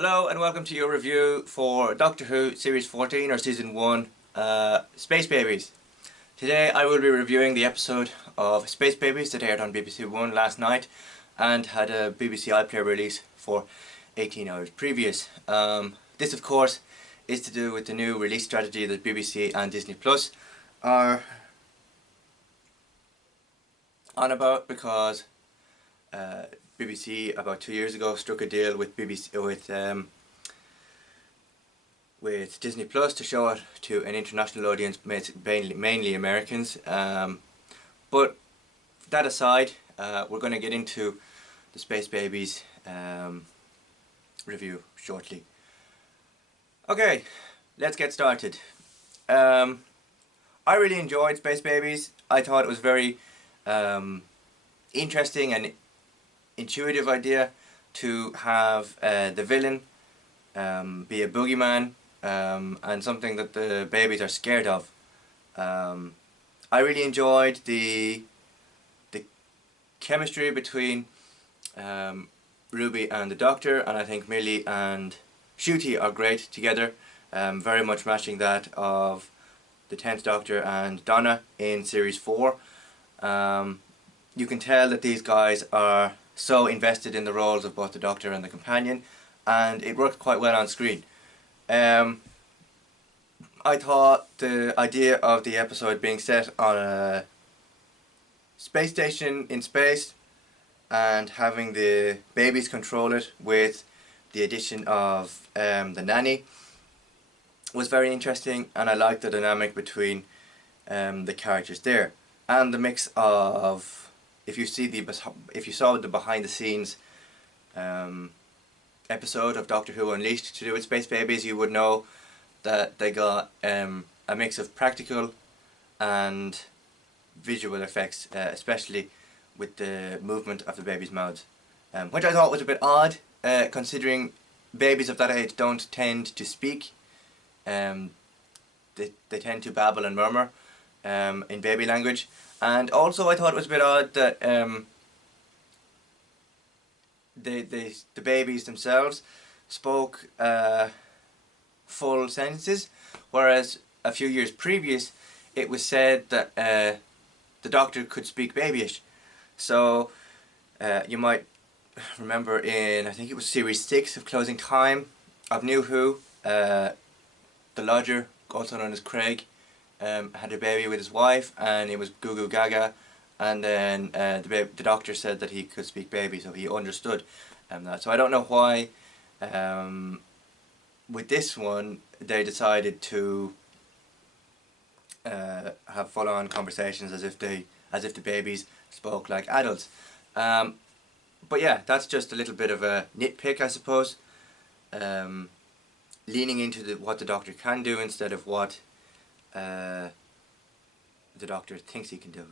Hello and welcome to your review for Doctor Who Series 14 or Season 1, Space Babies. Today I will be reviewing the episode of Space Babies that aired on BBC One last night and had a BBC iPlayer release for 18 hours previous. This of course is to do with the new release strategy that BBC and Disney Plus are on about, because BBC about 2 years ago struck a deal with Disney Plus to show it to an international audience, mainly Americans. But that aside, we're going to get into the Space Babies review shortly. Okay, let's get started. I really enjoyed Space Babies. I thought it was very interesting and intuitive idea to have the villain be a boogeyman, and something that the babies are scared of. I really enjoyed the chemistry between Ruby and the Doctor, and I think Millie and Ncuti are great together, very much matching that of the 10th Doctor and Donna in Series 4. You can tell that these guys are so invested in the roles of both the Doctor and the companion, and it worked quite well on screen. I thought the idea of the episode being set on a space station in space and having the babies control it with the addition of the nanny was very interesting, and I liked the dynamic between the characters there, and the mix of, if you saw the behind the scenes episode of Doctor Who Unleashed to do with Space Babies, you would know that they got a mix of practical and visual effects, especially with the movement of the babies' mouths, which I thought was a bit odd, considering babies of that age don't tend to speak. They tend to babble and murmur in baby language. And also I thought it was a bit odd that the babies themselves spoke full sentences, whereas a few years previous it was said that the Doctor could speak babyish. So you might remember in, I think it was Series 6 of Closing Time of New Who, the Lodger, also known as Craig, had a baby with his wife, and it was goo goo gaga, and then the Doctor said that he could speak baby, so he understood that. So I don't know why with this one they decided to have full-on conversations as if the babies spoke like adults. But yeah, that's just a little bit of a nitpick, I suppose, leaning into what the Doctor can do instead of what the Doctor thinks he can do.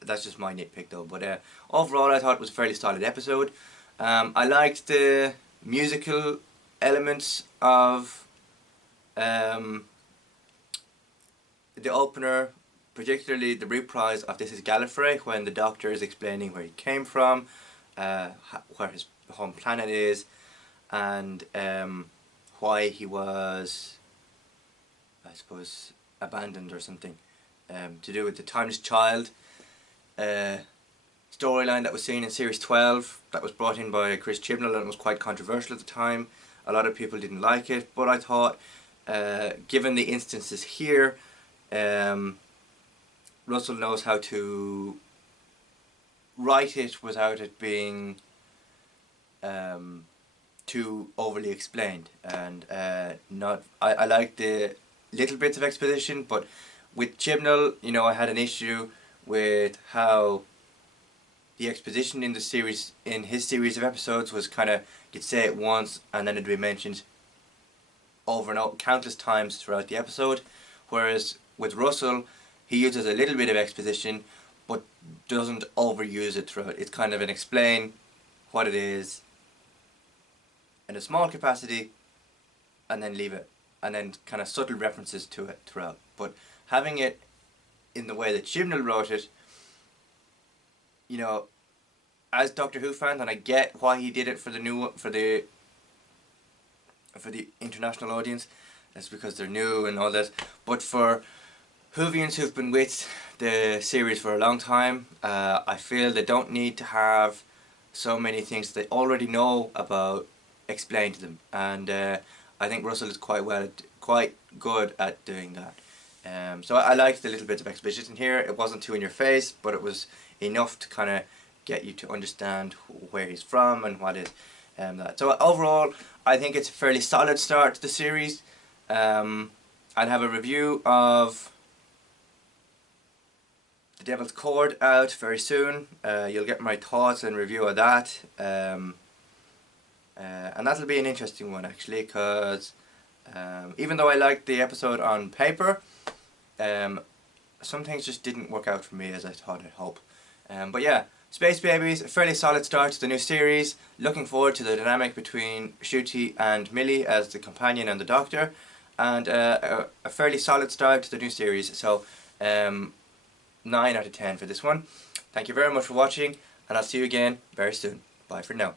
That's just my nitpick though. But overall I thought it was a fairly solid episode. I liked the musical elements of the opener, particularly the reprise of This Is Gallifrey, when the Doctor is explaining where he came from, where his home planet is, and why he was, I suppose, abandoned or something, to do with the Timeless Child storyline that was seen in Series 12, that was brought in by Chris Chibnall, and was quite controversial at the time. A lot of people didn't like it, but I thought, given the instances here, Russell knows how to write it without it being too overly explained, and I like the little bits of exposition, but with Chibnall, you know, I had an issue with how the exposition in his series of episodes was kind of, you'd say it once and then it'd be mentioned over and over countless times throughout the episode, whereas with Russell he uses a little bit of exposition but doesn't overuse it throughout. It's kind of an explain what it is in a small capacity and then leave it, and then kind of subtle references to it throughout. But having it in the way that Chibnall wrote it, you know, as Doctor Who fans, and I get why he did it for the for the international audience. That's because they're new and all that. But for Whovians who've been with the series for a long time, I feel they don't need to have so many things they already know about explained to them, and I think Russell is quite good at doing that. So I liked the little bits of exposition here. It wasn't too in your face, but it was enough to kind of get you to understand where he's from and what is that. So overall, I think it's a fairly solid start to the series. I'll have a review of The Devil's Chord out very soon. You'll get my thoughts and review of that. And that'll be an interesting one actually, because even though I liked the episode on paper, some things just didn't work out for me as I thought I'd hope. But yeah, Space Babies, a fairly solid start to the new series. Looking forward to the dynamic between Ncuti and Millie as the companion and the doctor, and a fairly solid start to the new series. So 9 out of 10 for this one. Thank you very much for watching, and I'll see you again very soon. Bye for now.